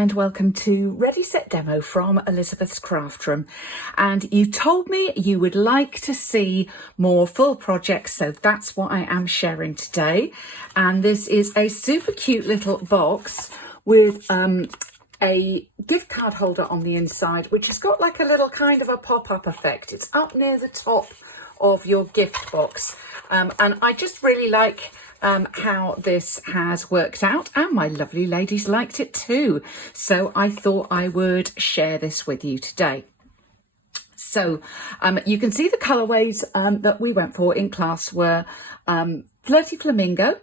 and welcome to Ready Set Demo from Elizabeth's Craft Room. And you told me you would like to see more full projects, so that's what I am sharing today. And this is a super cute little box with a gift card holder on the inside, which has got like a little kind of a pop-up effect. It's up near the top of your gift box, and I just really like how this has worked out, and my lovely ladies liked it too, so I thought I would share this with you today. So you can see the colorways that we went for in class were Flirty Flamingo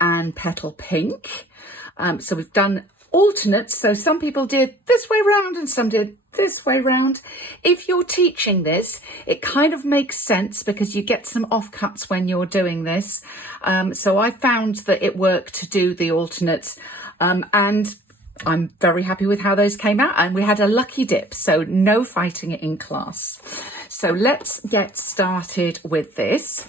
and Petal Pink. So we've done alternates, so some people did this way round and some did this way round. If you're teaching this, it kind of makes sense because you get some offcuts when you're doing this. So I found that it worked to do the alternates, and I'm very happy with how those came out, and we had a lucky dip, so no fighting it in class. So let's get started with this.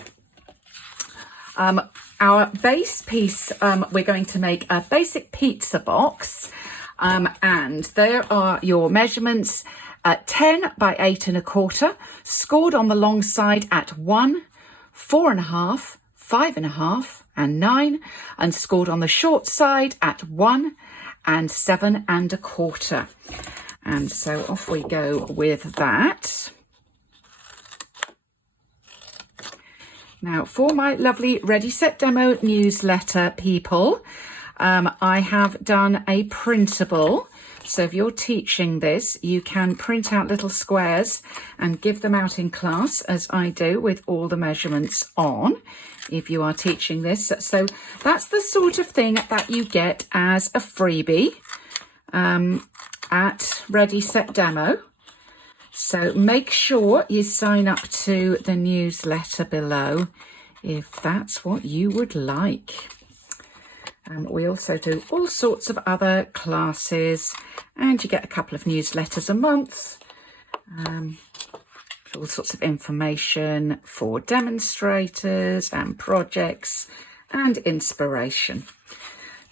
Our base piece, we're going to make a basic pizza box, and there are your measurements: 10 by 8 1/4, scored on the long side at 1, 4 1/2, 5 1/2, and 9, and scored on the short side at 1 and 7 1/4. And so off we go with that. Now, for my lovely Ready Set Demo newsletter people, I have done a printable. So if you're teaching this, you can print out little squares and give them out in class, as I do, with all the measurements on, if you are teaching this. So that's the sort of thing that you get as a freebie at Ready Set Demo. So make sure you sign up to the newsletter below if that's what you would like. We also do all sorts of other classes, and you get a couple of newsletters a month. All sorts of information for demonstrators and projects and inspiration.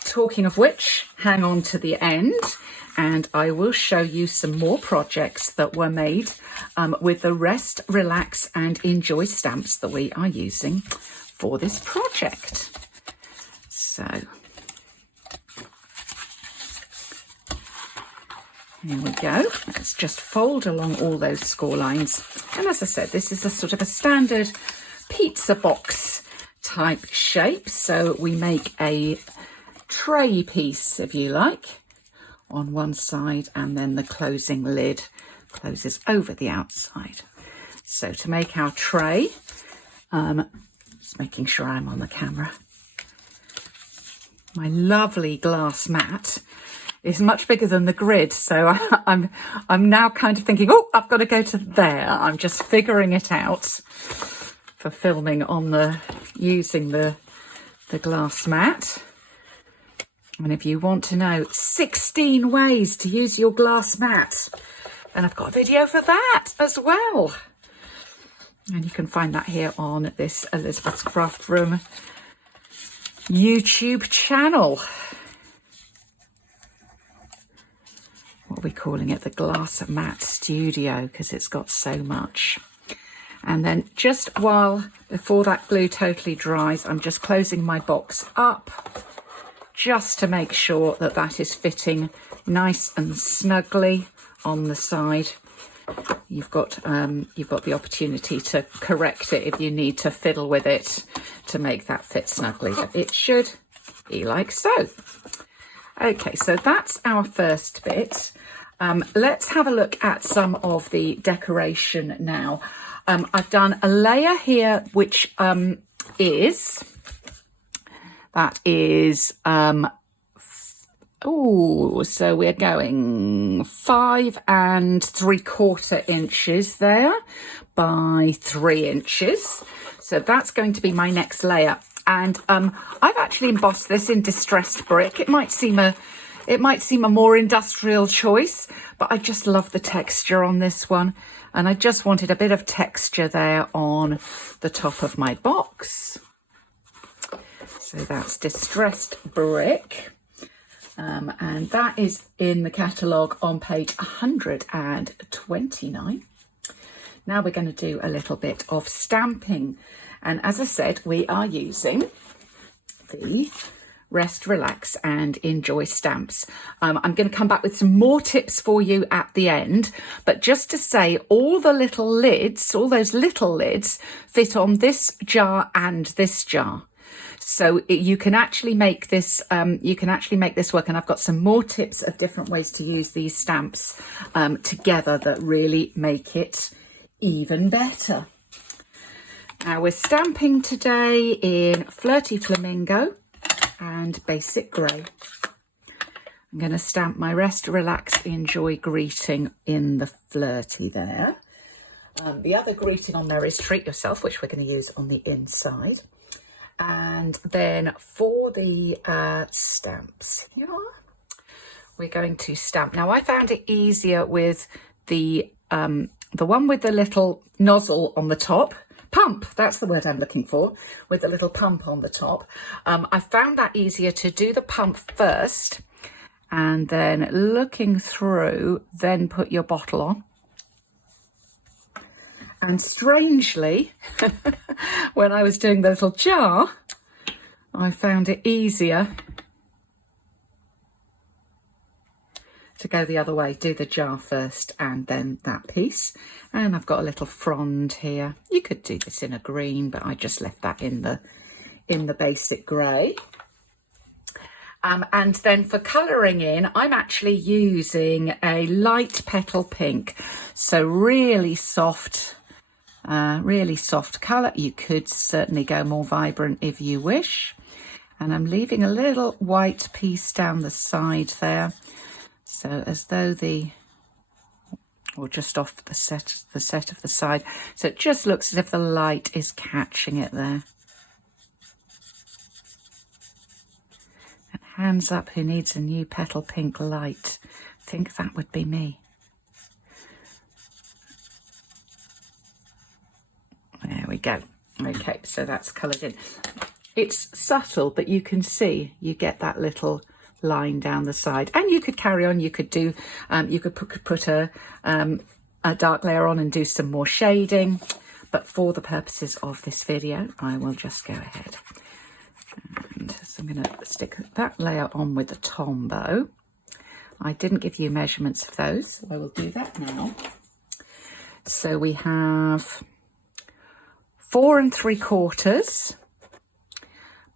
Talking of which, hang on to the end, and I will show you some more projects that were made with the Rest, Relax and Enjoy stamps that we are using for this project. So here we go. Let's just fold along all those score lines. And as I said, this is a sort of a standard pizza box type shape. So we make a tray piece, if you like, on one side, and then the closing lid closes over the outside. So to make our tray, just making sure I'm on the camera, my lovely glass mat is much bigger than the grid, so I'm now kind of thinking, oh, I've got to go to there. I'm just figuring it out for filming on using the glass mat. And if you want to know 16 ways to use your glass mat, then I've got a video for that as well. And you can find that here on this Elizabeth's Craft Room YouTube channel. What are we calling it? The Glass Mat Studio, because it's got so much. And then just before that glue totally dries, I'm just closing my box up, just to make sure that that is fitting nice and snugly on the side. You've got the opportunity to correct it if you need to fiddle with it to make that fit snugly. But it should be like so. Okay, so that's our first bit. Let's have a look at some of the decoration now. I've done a layer here, which is so we're going 5 3/4 inches there by 3 inches. So that's going to be my next layer. And I've actually embossed this in distressed brick. It might seem a more industrial choice, but I just love the texture on this one. And I just wanted a bit of texture there on the top of my box. So that's distressed brick. And that is in the catalogue on page 129. Now we're going to do a little bit of stamping. And as I said, we are using the Rest, Relax and Enjoy stamps. I'm going to come back with some more tips for you at the end, but just to say, all the little lids, all those little lids fit on this jar and this jar. So you can actually make this work, and I've got some more tips of different ways to use these stamps together that really make it even better. Now we're stamping today in Flirty Flamingo and Basic Grey. I'm going to stamp my Rest, Relax, Enjoy greeting in the Flirty there. The other greeting on there is Treat Yourself, which we're going to use on the inside. And then for the stamps here, we're going to stamp. Now I found it easier with the one with the little nozzle on the top. Pump, that's the word I'm looking for, with a little pump on the top. I found that easier to do the pump first, and then looking through, then put your bottle on. And strangely, when I was doing the little jar, I found it easier to go the other way, do the jar first and then that piece. And I've got a little frond here. You could do this in a green, but I just left that in the Basic Grey. And then for colouring in, I'm actually using a light petal pink. So really soft colour. You could certainly go more vibrant if you wish. And I'm leaving a little white piece down the side there. So as though or just off the set of the side. So it just looks as if the light is catching it there. And hands up who needs a new petal pink light. I think that would be me. There we go. Okay, so that's coloured in. It's subtle, but you can see you get that little line down the side, and you could carry on. You could do you could put a dark layer on and do some more shading, but for the purposes of this video I will just go ahead, and so I'm going to stick that layer on with the Tombow. I didn't give you measurements of those, so I will do that now. So we have 4 3/4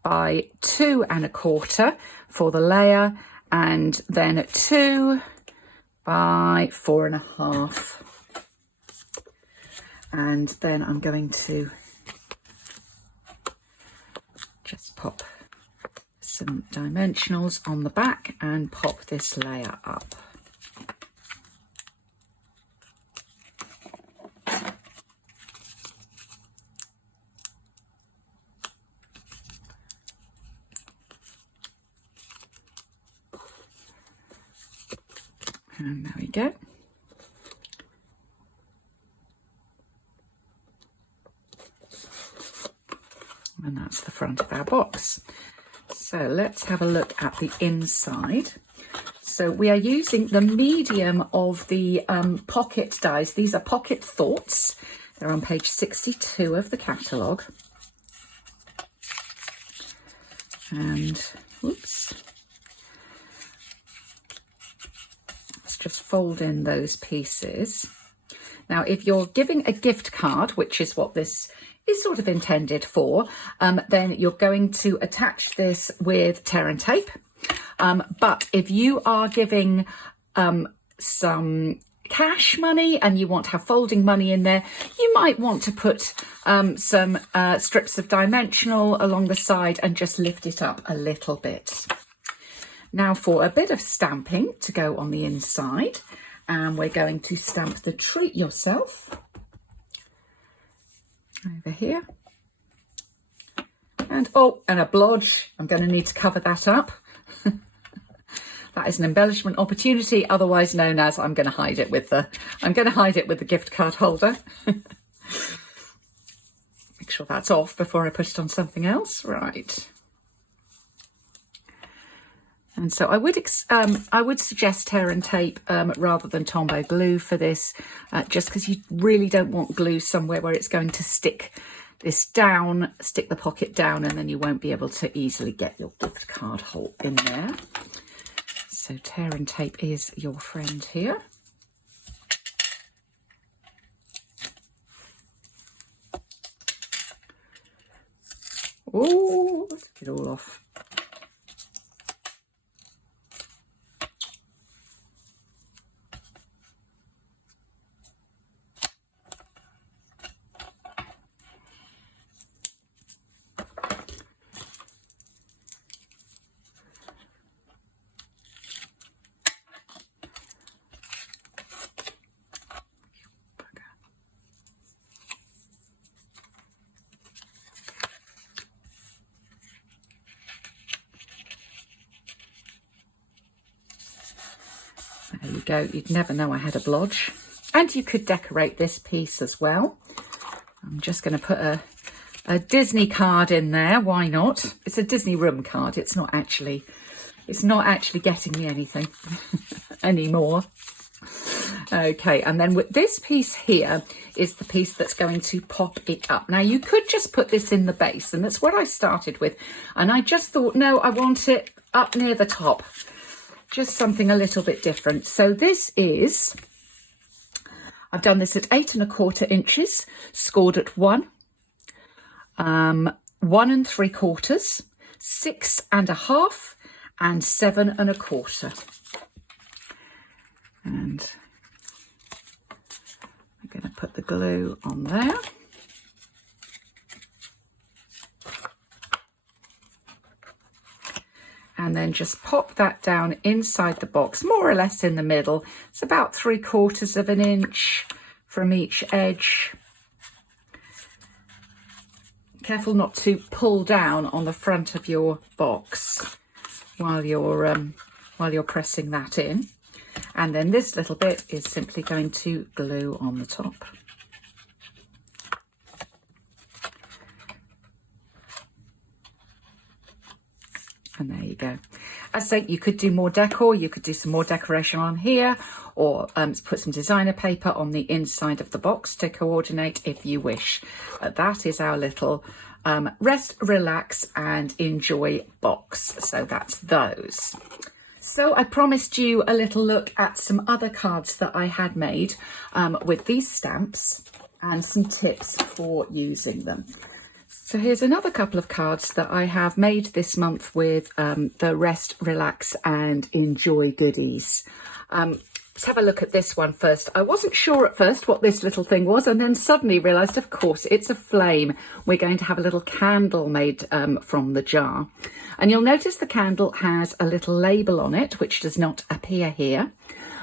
by 2 1/4 for the layer, and then 2 by 4 1/2. And then I'm going to just pop some dimensionals on the back and pop this layer up. And there we go. And that's the front of our box. So let's have a look at the inside. So we are using the medium of the pocket dies. These are Pocket Thoughts. They're on page 62 of the catalogue. And, whoops. Just fold in those pieces. Now, if you're giving a gift card, which is what this is sort of intended for, then you're going to attach this with tear and tape. But if you are giving some cash money and you want to have folding money in there, you might want to put some strips of dimensional along the side and just lift it up a little bit. Now for a bit of stamping to go on the inside, and we're going to stamp the Treat Yourself over here. And oh, and a blodge. I'm going to need to cover that up. That is an embellishment opportunity, otherwise known as I'm going to hide it with the gift card holder. Make sure that's off before I put it on something else. Right. And so I would suggest tear and tape rather than Tombow glue for this, just because you really don't want glue somewhere where it's going to stick this down, stick the pocket down, and then you won't be able to easily get your gift card hole in there. So tear and tape is your friend here. Oh, let's get it all off. There you go. You'd never know I had a blodge. And you could decorate this piece as well. I'm just going to put a Disney card in there. Why not? It's a Disney room card. It's not actually getting me anything anymore. Okay, and then with this piece here is the piece that's going to pop it up. Now you could just put this in the base, and that's what I started with. And I just thought, no, I want it up near the top. Just something a little bit different. So this is, I've done this at 8 1/4 inches, scored at 1, 1 3/4, 6 1/2, and 7 1/4. And I'm going to put the glue on there. And then just pop that down inside the box, more or less in the middle. It's about 3/4 of an inch from each edge. Careful not to pull down on the front of your box while you're pressing that in. And then this little bit is simply going to glue on the top. And there you go. As I say, you could do more decor, you could do some more decoration on here, or put some designer paper on the inside of the box to coordinate if you wish. That is our little rest, relax and enjoy box. So that's those. So I promised you a little look at some other cards that I had made with these stamps and some tips for using them. So here's another couple of cards that I have made this month with the rest, relax and enjoy goodies. Let's have a look at this one first. I wasn't sure at first what this little thing was, and then suddenly realised, of course, it's a flame. We're going to have a little candle made from the jar. And you'll notice the candle has a little label on it, which does not appear here.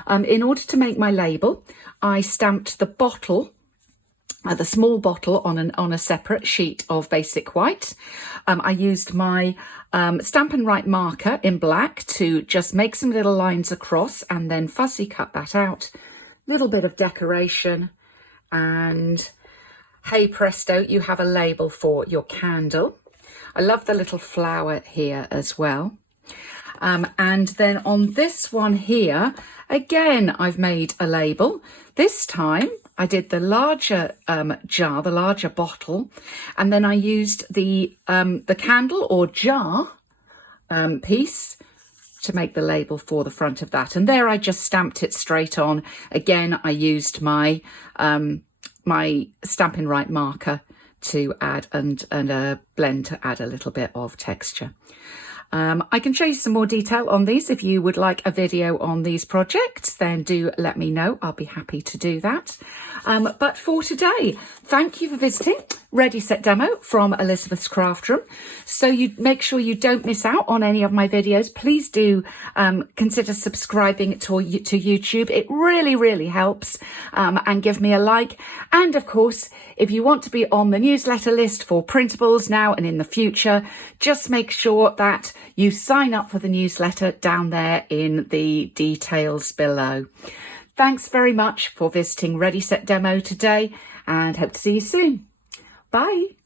In order to make my label, I stamped the bottle, the small bottle, on a separate sheet of basic white. I used my Stampin' Up marker in black to just make some little lines across and then fussy cut that out. Little bit of decoration, and hey presto, you have a label for your candle. I love the little flower here as well. And then on this one here, again, I've made a label. This time I did the larger jar, the larger bottle, and then I used the candle or jar piece to make the label for the front of that. And there I just stamped it straight on. Again, I used my my Stampin' Up marker to add and a blend to add a little bit of texture. I can show you some more detail on these. If you would like a video on these projects, then do let me know. I'll be happy to do that. But for today, thank you for visiting Ready Set Demo from Elizabeth's Craft Room. So you make sure you don't miss out on any of my videos. Please do consider subscribing to YouTube. It really, really helps, and give me a like. And of course, if you want to be on the newsletter list for printables now and in the future, just make sure that you sign up for the newsletter down there in the details below. Thanks very much for visiting Ready Set Demo today, and hope to see you soon. Bye.